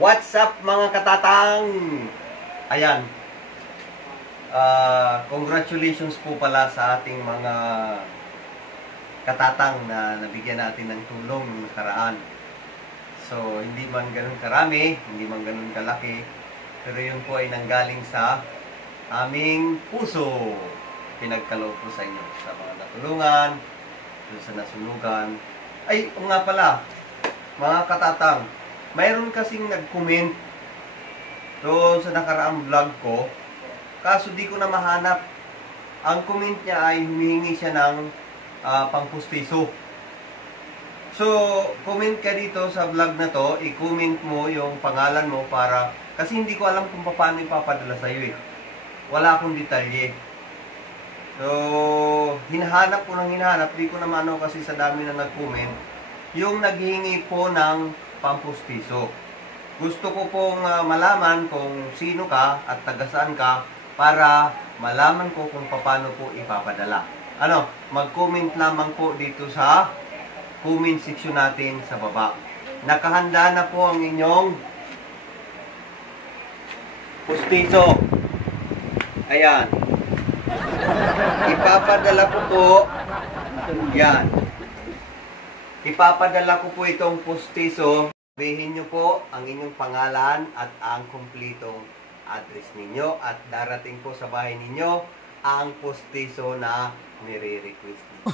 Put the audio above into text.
What's up mga katatang? Ayan. Congratulations po pala sa ating mga katatang na nabigyan natin ng tulong ng nakaraan. So, hindi man ganun karami, hindi man ganun kalaki, pero yun po ay nanggaling sa aming puso. Pinagkaloob po sa inyo, sa mga natulungan, sa nasunugan. Ay, nga pala, mga katatang, mayroon kasing nag-comment doon sa nakaraang vlog ko, kaso di ko na mahanap. Ang comment niya ay humihingi siya ng pangpustiso. So, comment ka dito sa vlog na to, i-comment mo yung pangalan mo para, kasi hindi ko alam kung paano ipapadala sa'yo eh. Wala akong detalye. So, hinahanap ko ng hinahanap, di ko naman ano kasi sa dami na nag-comment, yung naghingi po ng pampustiso. Gusto ko pong malaman kung sino ka at taga saan ka para malaman ko kung paano po ipapadala. Ano, mag-comment lamang po dito sa comment section natin sa baba. Nakahanda na po ang inyong pustiso. Ayan. Ipapadala ko po. Yan. Ipapadala ko po itong pustiso. Sabihin nyo po ang inyong pangalan at ang kumpletong address ninyo at darating po sa bahay ninyo ang pustiso na nire-request ninyo.